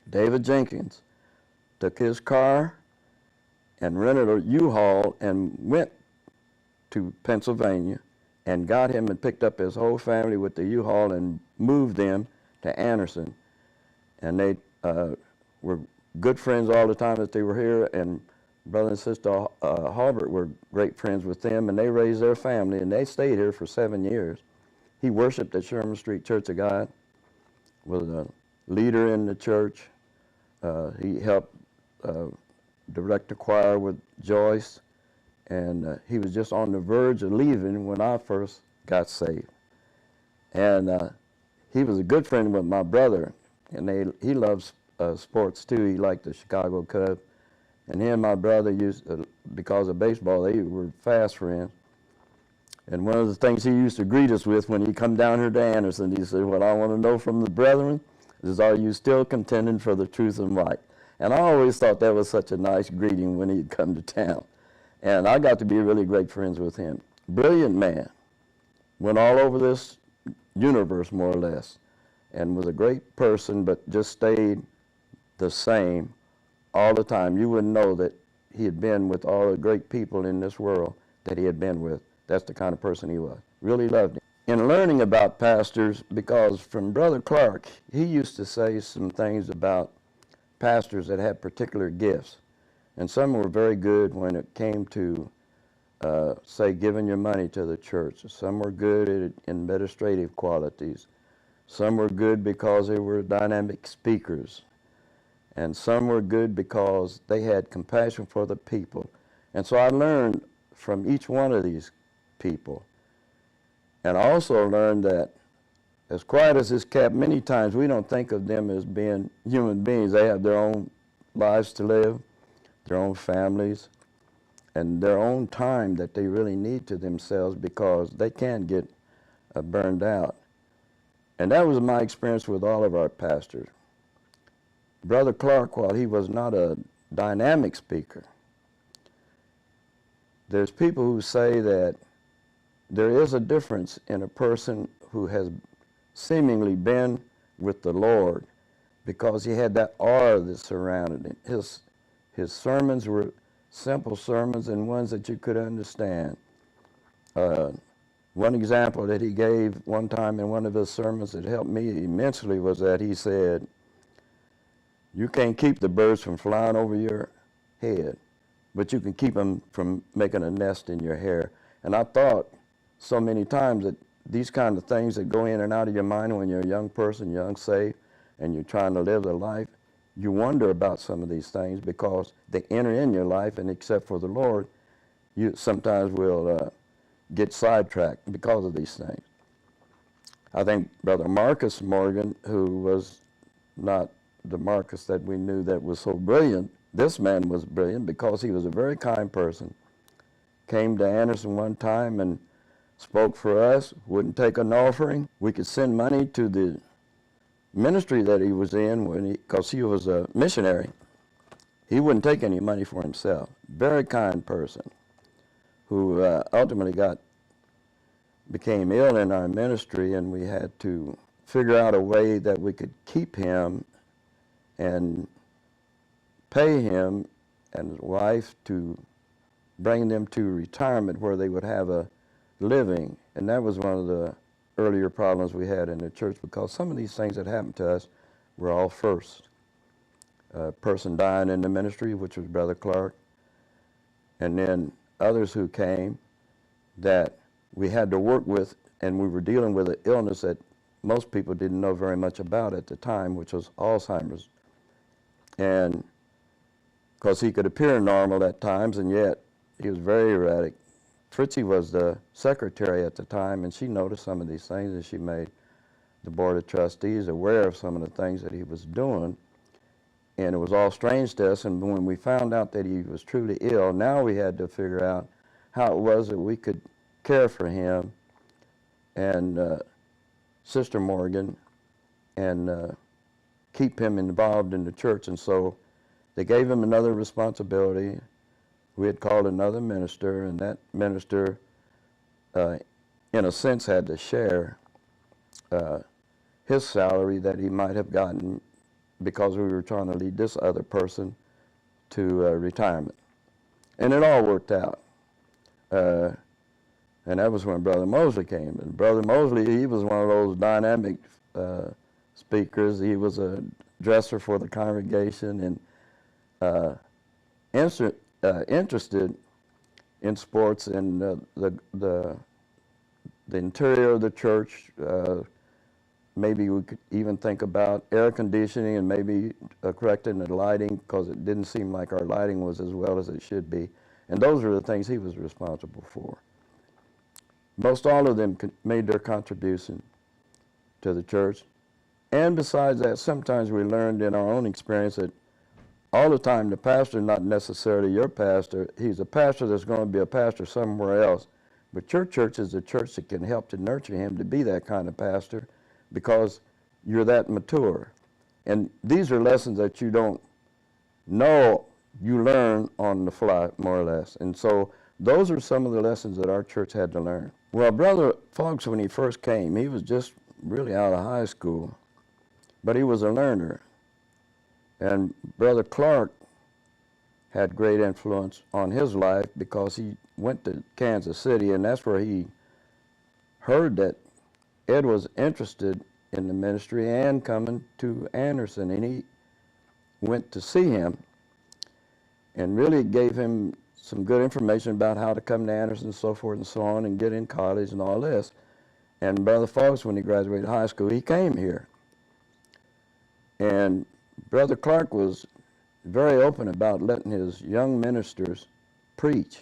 David Jenkins took his car and rented a U-Haul and went to Pennsylvania and got him and picked up his whole family with the U-Haul and moved them to Anderson. And they were good friends all the time that they were here, and brother and sister Halbert were great friends with them, and they raised their family, and they stayed here for 7 years. He worshiped at Sherman Street Church of God, was a leader in the church. He helped direct the choir with Joyce, and he was just on the verge of leaving when I first got saved. And he was a good friend with my brother, and he loves sports too. He liked the Chicago Cubs, and he and my brother because of baseball, they were fast friends. And one of the things he used to greet us with when he come down here to Anderson, he said, what I want to know from the brethren is, are you still contending for the truth and right? And I always thought that was such a nice greeting when he'd come to town. And I got to be really great friends with him. Brilliant man. Went all over this universe, more or less, and was a great person, but just stayed the same all the time. You wouldn't know that he had been with all the great people in this world that he had been with. That's the kind of person he was. Really loved him. In learning about pastors, because from Brother Clark, he used to say some things about pastors that had particular gifts. And some were very good when it came to, say, giving your money to the church. Some were good at administrative qualities. Some were good because they were dynamic speakers. And some were good because they had compassion for the people. And so I learned from each one of these people. And I also learned that, as quiet as is kept, many times we don't think of them as being human beings. They have their own lives to live, their own families, and their own time that they really need to themselves, because they can get burned out. And that was my experience with all of our pastors. Brother Clark, while he was not a dynamic speaker, there's people who say that there is a difference in a person who has seemingly been with the Lord, because he had that aura that surrounded him. His sermons were simple sermons and ones that you could understand. One example that he gave one time in one of his sermons that helped me immensely was that he said, you can't keep the birds from flying over your head, but you can keep them from making a nest in your hair. And I thought so many times that these kind of things that go in and out of your mind when you're a young person, young saved, and you're trying to live the life, you wonder about some of these things because they enter in your life, and except for the Lord, you sometimes will get sidetracked because of these things. I think Brother Marcus Morgan, who was not the Marcus that we knew that was so brilliant, this man was brilliant because he was a very kind person. Came to Anderson one time and spoke for us, wouldn't take an offering. We could send money to the ministry that he was in, because he was a missionary, he wouldn't take any money for himself. Very kind person who ultimately became ill in our ministry, and we had to figure out a way that we could keep him and pay him and his wife to bring them to retirement where they would have a living. And that was one of the earlier problems we had in the church, because some of these things that happened to us were all first. A person dying in the ministry, which was Brother Clark, and then others who came that we had to work with, and we were dealing with an illness that most people didn't know very much about at the time, which was Alzheimer's. And because he could appear normal at times, and yet he was very erratic. Fritzie was the secretary at the time, and she noticed some of these things, and she made the Board of Trustees aware of some of the things that he was doing. And it was all strange to us, and when we found out that he was truly ill, now we had to figure out how it was that we could care for him and Sister Morgan and keep him involved in the church. And so they gave him another responsibility. We had called another minister, and that minister, in a sense, had to share his salary that he might have gotten because we were trying to lead this other person to retirement. And it all worked out. And that was when Brother Mosley came. And Brother Mosley, he was one of those dynamic speakers. He was a dresser for the congregation and interested in sports and the interior of the church. Maybe we could even think about air conditioning and maybe correcting the lighting, because it didn't seem like our lighting was as well as it should be. And those are the things he was responsible for. Most all of them made their contribution to the church. And besides that, sometimes we learned in our own experience that all the time the pastor is not necessarily your pastor. He's a pastor that's going to be a pastor somewhere else. But your church is a church that can help to nurture him to be that kind of pastor, because you're that mature. And these are lessons that you don't know, you learn on the fly, more or less. And so those are some of the lessons that our church had to learn. Well, Brother Fox, when he first came, he was just really out of high school, but he was a learner. And Brother Clark had great influence on his life because he went to Kansas City, and that's where he heard that Ed was interested in the ministry and coming to Anderson, and he went to see him and really gave him some good information about how to come to Anderson and so forth and so on and get in college and all this. And Brother Fox, when he graduated high school, he came here. And Brother Clark was very open about letting his young ministers preach,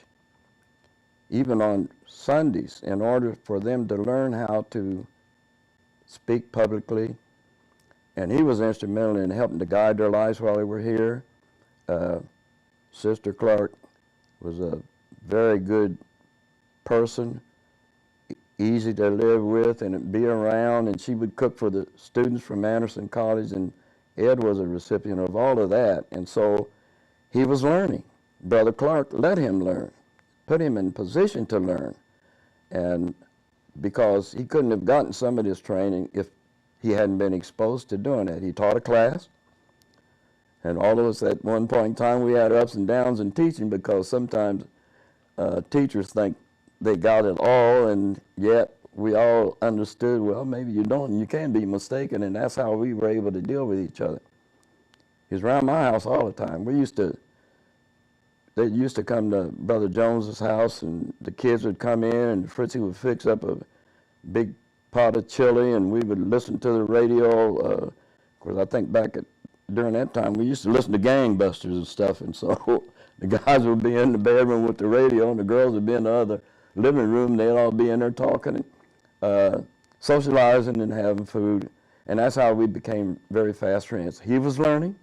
even on Sundays, in order for them to learn how to speak publicly. And he was instrumental in helping to guide their lives while they were here. Sister Clark was a very good person, easy to live with and be around, and she would cook for the students from Anderson College, and Ed was a recipient of all of that, and so he was learning. Brother Clark let him learn, put him in position to learn, and because he couldn't have gotten some of this training if he hadn't been exposed to doing it. He taught a class, and all of us at one point in time, we had ups and downs in teaching, because sometimes teachers think they got it all, and yet we all understood, well, maybe you don't, and you can be mistaken, and that's how we were able to deal with each other. He was around my house all the time. They used to come to Brother Jones's house, and the kids would come in, and Fritzie would fix up a big pot of chili, and we would listen to the radio. Of course, I think during that time, we used to listen to gangbusters and stuff, and so the guys would be in the bedroom with the radio, and the girls would be in the other living room. They'd all be in there talking and socializing and having food, and that's how we became very fast friends. He was learning.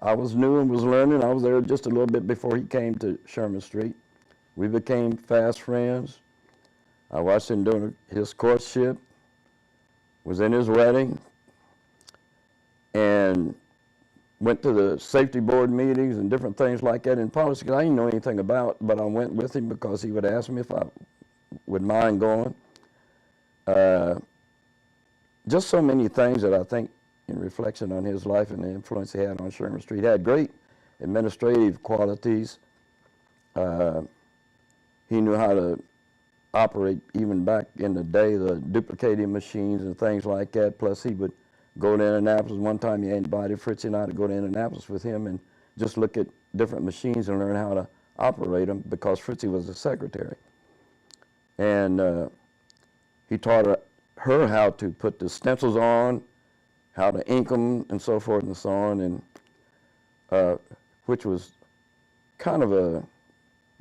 I was new and was learning. I was there just a little bit before he came to Sherman Street. We became fast friends. I watched him during his courtship, was in his wedding, and went to the safety board meetings and different things like that in politics I didn't know anything about, but I went with him because he would ask me if I would mind going. Just so many things that I think, in reflection on his life and the influence he had on Sherman Street, he had great administrative qualities. He knew how to operate, even back in the day, the duplicating machines and things like that. Plus, he would go to Indianapolis. One time he invited Fritzy and I to go to Indianapolis with him and just look at different machines and learn how to operate them, because Fritzy was the secretary. And he taught her how to put the stencils on, how to ink them, and so forth and so on, and which was kind of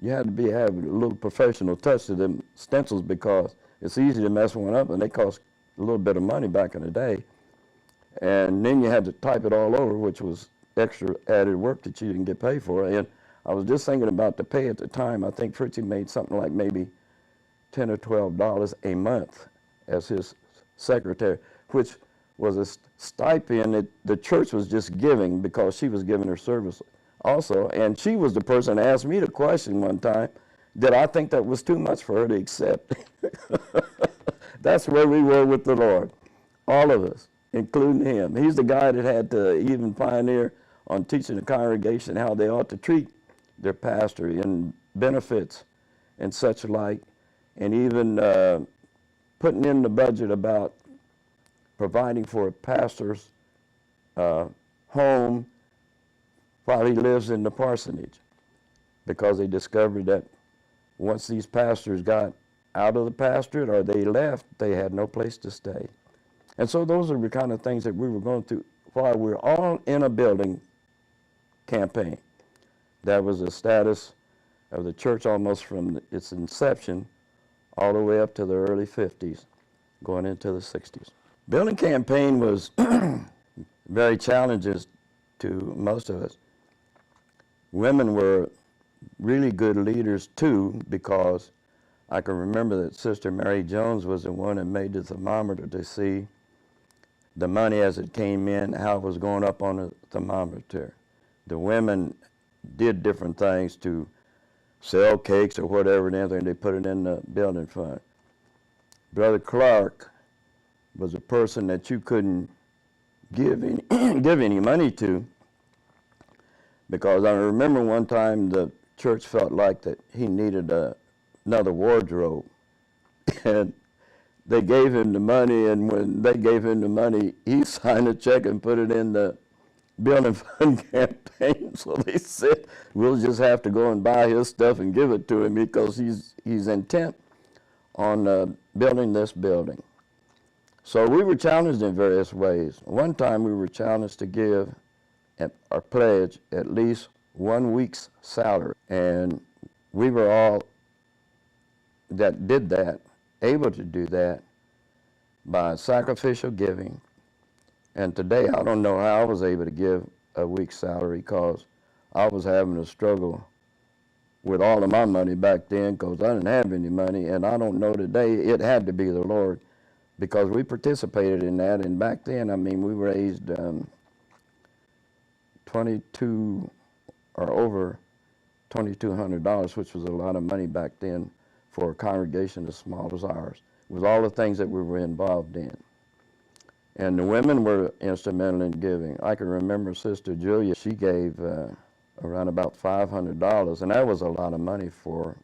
you had to have a little professional touch to them stencils, because it's easy to mess one up, and they cost a little bit of money back in the day. And then you had to type it all over, which was extra added work that you didn't get paid for. And I was just thinking about the pay at the time. I think Fritzy made something like maybe $10 or $12 a month as his secretary, which was a stipend that the church was just giving because she was giving her service also. And she was the person that asked me the question one time, did I think that was too much for her to accept? That's where we were with the Lord, all of us, including him. He's the guy that had to even pioneer on teaching the congregation how they ought to treat their pastor in benefits and such like, and even putting in the budget about providing for a pastor's home while he lives in the parsonage, because they discovered that once these pastors got out of the pastorate or they left, they had no place to stay. And so those are the kind of things that we were going through while we were all in a building campaign. That was the status of the church almost from its inception all the way up to the early 50s, going into the 60s. Building campaign was very challenging to most of us. Women were really good leaders too, because I can remember that Sister Mary Jones was the one that made the thermometer to see the money as it came in, how it was going up on the thermometer. The women did different things to sell cakes or whatever and everything. They put it in the building fund. Brother Clark was a person that you couldn't give any money to, because I remember one time the church felt like that he needed another wardrobe, and they gave him the money, and when they gave him the money, he signed a check and put it in the building fund campaign. So they said, we'll just have to go and buy his stuff and give it to him, because he's intent on building this building. So we were challenged in various ways. One time we were challenged to give or pledge at least 1 week's salary, and we were all that did that able to do that by sacrificial giving. And today I don't know how I was able to give a week's salary, because I was having a struggle with all of my money back then, because I didn't have any money. And I don't know today, it had to be the Lord, because we participated in that. And back then, I mean, we raised 22 or over $2,200, which was a lot of money back then for a congregation as small as ours, with all the things that we were involved in. And the women were instrumental in giving. I can remember Sister Julia, she gave around about $500, and that was a lot of money for her.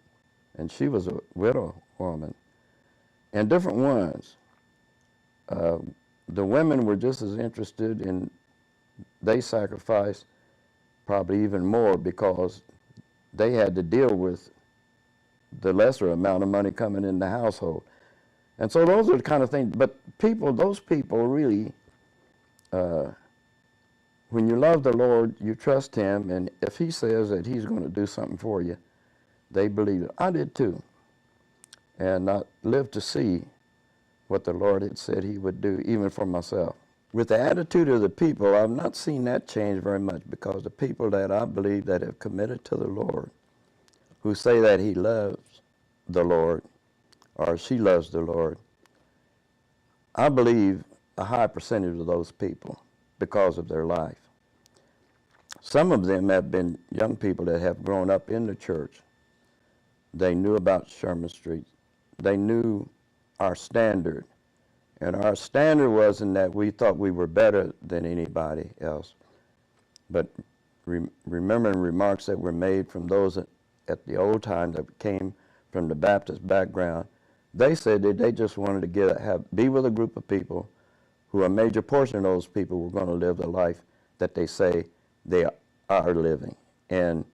And she was a widow woman. And different ones. The women were just as interested in, they sacrificed probably even more, because they had to deal with the lesser amount of money coming in the household. And so those are the kind of things, but those people really, when you love the Lord, you trust him, and if he says that he's going to do something for you, they believe it. I did too. And I lived to see what the Lord had said he would do, even for myself. With the attitude of the people, I've not seen that change very much, because the people that I believe that have committed to the Lord, who say that he loves the Lord, or she loves the Lord, I believe a high percentage of those people because of their life. Some of them have been young people that have grown up in the church. They knew about Sherman Street. They knew our standard. And our standard wasn't that we thought we were better than anybody else, but remembering remarks that were made from those at the old time that came from the Baptist background. They said that they just wanted to be with a group of people who a major portion of those people were going to live the life that they say they are living. And,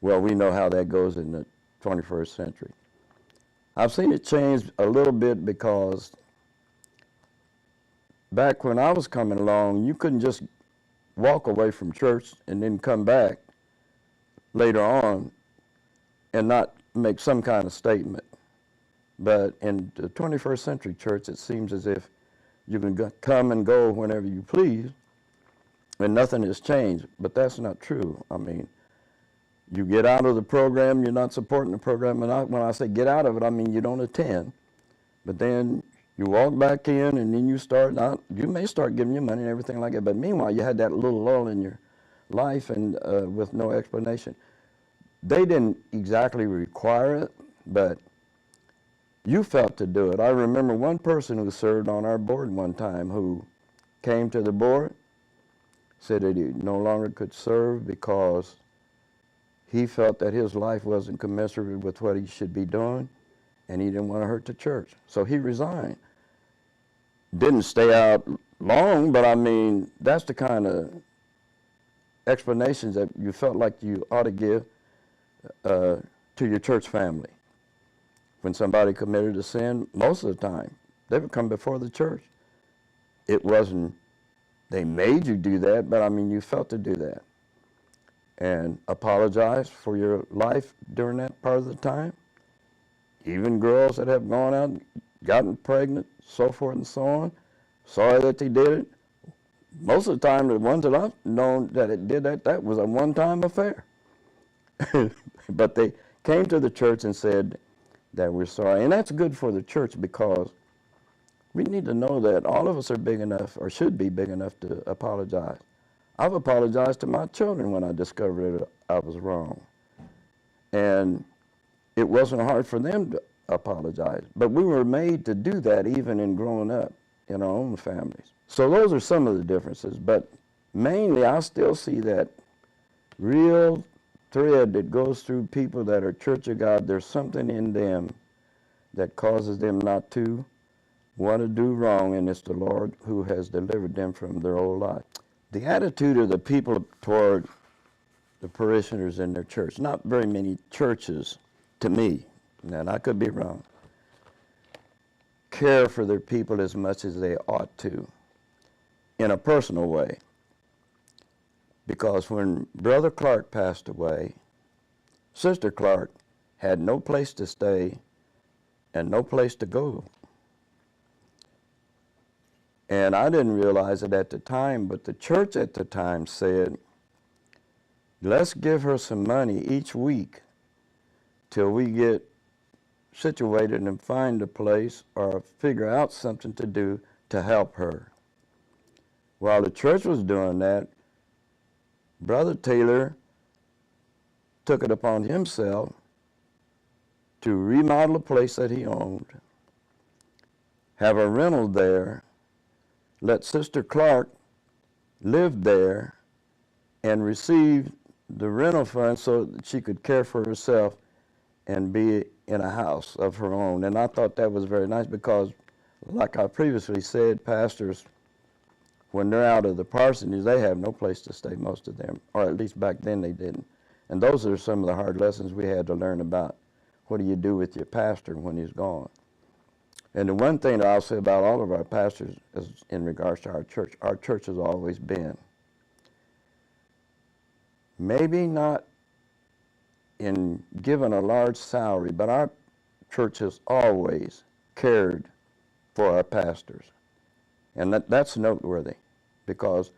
well, we know how that goes in the 21st century. I've seen it change a little bit because back when I was coming along, you couldn't just walk away from church and then come back later on and not make some kind of statement. But in the 21st century church, it seems as if you can come and go whenever you please, and nothing has changed. But that's not true. I mean, you get out of the program, you're not supporting the program. And when I say get out of it, I mean you don't attend. But then you walk back in, and then you may start giving you money and everything like that. But meanwhile, you had that little lull in your life and with no explanation. They didn't exactly require it, but you felt to do it. I remember one person who served on our board one time who came to the board, said that he no longer could serve because he felt that his life wasn't commensurate with what he should be doing, and he didn't want to hurt the church. So he resigned. Didn't stay out long, but I mean, that's the kind of explanations that you felt like you ought to give to your church family. When somebody committed a sin, most of the time, they would come before the church. It wasn't, they made you do that, but I mean, you felt to do that. And apologize for your life during that part of the time. Even girls that have gone out, gotten pregnant, so forth and so on, sorry that they did it. Most of the time, the ones that I've known that it did that was a one-time affair. But they came to the church and said that we're sorry. And that's good for the church because we need to know that all of us are big enough, or should be big enough, to apologize. I've apologized to my children when I discovered that I was wrong. And it wasn't hard for them to apologize. But we were made to do that even in growing up in our own families. So those are some of the differences. But mainly, I still see that real thread that goes through people that are Church of God. There's something in them that causes them not to want to do wrong, and it's the Lord who has delivered them from their old life. The attitude of the people toward the parishioners in their church, not very many churches, to me, and I could be wrong, care for their people as much as they ought to in a personal way. Because when Brother Clark passed away, Sister Clark had no place to stay and no place to go. And I didn't realize it at the time, but the church at the time said, let's give her some money each week till we get situated and find a place or figure out something to do to help her. While the church was doing that, Brother Taylor took it upon himself to remodel a place that he owned, have a rental there, let Sister Clark live there, and receive the rental fund so that she could care for herself and be in a house of her own. And I thought that was very nice because, like I previously said, pastors, when they're out of the parsonage, they have no place to stay, most of them, or at least back then they didn't. And those are some of the hard lessons we had to learn about what do you do with your pastor when he's gone. And the one thing that I'll say about all of our pastors is in regards to our church has always been, maybe not in given a large salary, but our church has always cared for our pastors. And that's noteworthy because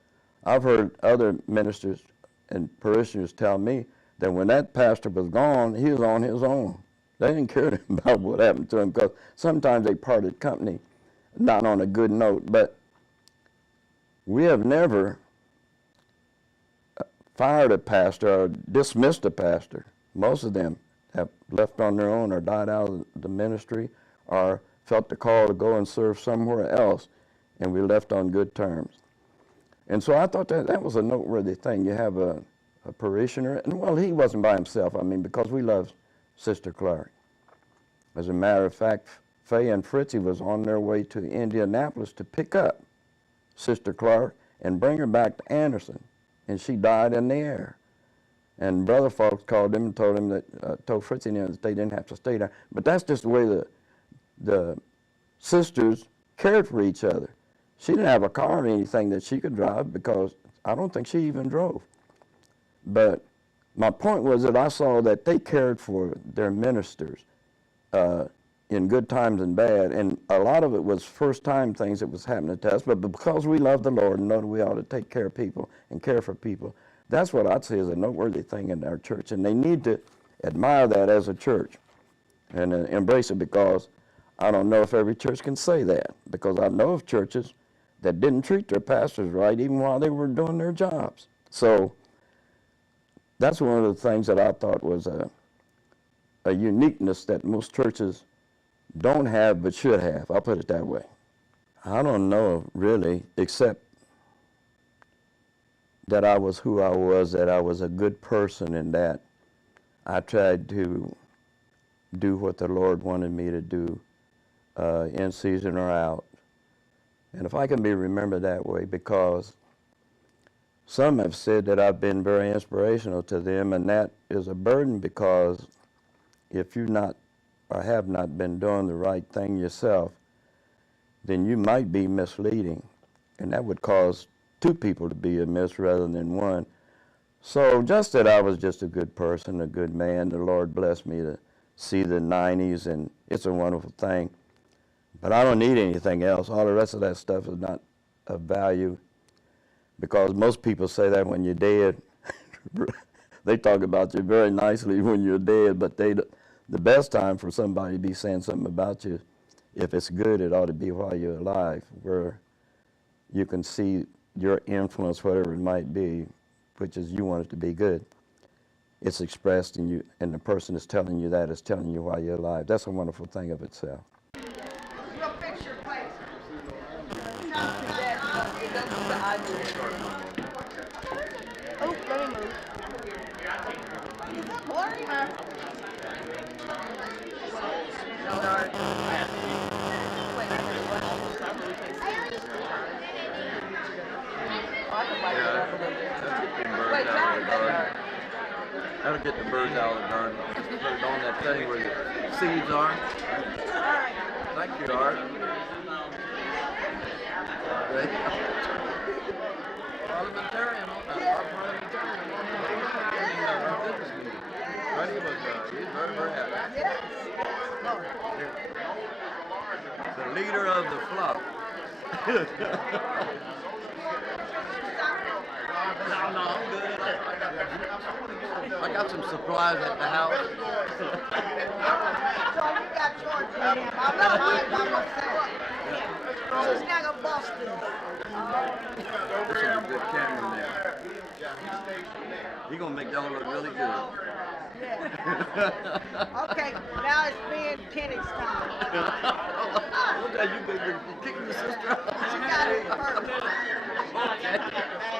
I've heard other ministers and parishioners tell me that when that pastor was gone, he was on his own. They didn't care about what happened to him because sometimes they parted company not on a good note. But we have never fired a pastor or dismissed a pastor. Most of them have left on their own or died out of the ministry or felt the call to go and serve somewhere else, and we left on good terms. And so I thought that was a noteworthy thing. You have a parishioner, and well, he wasn't by himself, I mean, because we love Sister Clark. As a matter of fact, Faye and Fritzie was on their way to Indianapolis to pick up Sister Clark and bring her back to Anderson, and she died in the air. And Brother Fox called them and told them that, told Fritzie that they didn't have to stay there. But that's just the way the sisters cared for each other. She didn't have a car or anything that she could drive because I don't think she even drove. But my point was that I saw that they cared for their ministers in good times and bad, and a lot of it was first-time things that was happening to us, but because we love the Lord and know that we ought to take care of people and care for people, that's what I'd say is a noteworthy thing in our church, and they need to admire that as a church and embrace it, because I don't know if every church can say that, because I know of churches that didn't treat their pastors right even while they were doing their jobs. So that's one of the things that I thought was a uniqueness that most churches don't have but should have. I'll put it that way. I don't know really, except that I was who I was, that I was a good person, and that I tried to do what the Lord wanted me to do in season or out. And if I can be remembered that way, because some have said that I've been very inspirational to them, and that is a burden, because if you're not or have not been doing the right thing yourself, then you might be misleading, and that would cause two people to be amiss rather than one. So just that I was just a good person, a good man, the Lord blessed me to see the 90s, and it's a wonderful thing. But I don't need anything else. All the rest of that stuff is not of value, because most people say that when you're dead. They talk about you very nicely when you're dead, but the best time for somebody to be saying something about you, if it's good, it ought to be while you're alive, where you can see your influence, whatever it might be, which is you want it to be good. It's expressed in you, and the person is telling you that is telling you while you're alive. That's a wonderful thing of itself. Your picture, please. Oh, let me move. Is that blurry? That'll get the birds out of the garden. Put it on that thing where the seeds are. Thank you, Art. Parliamentarian. Buddy was, he's very, very happy. The leader of the flock. No, I'm good. I got some supplies at the house. So you got George for him. I'm not lying by myself. She's not gonna bust this. There's some good camera there. You're gonna make that look really good. Yeah. Okay, now it's me and Kenny's time. Look at you, baby. You're kicking your sister out. She got it first. Okay.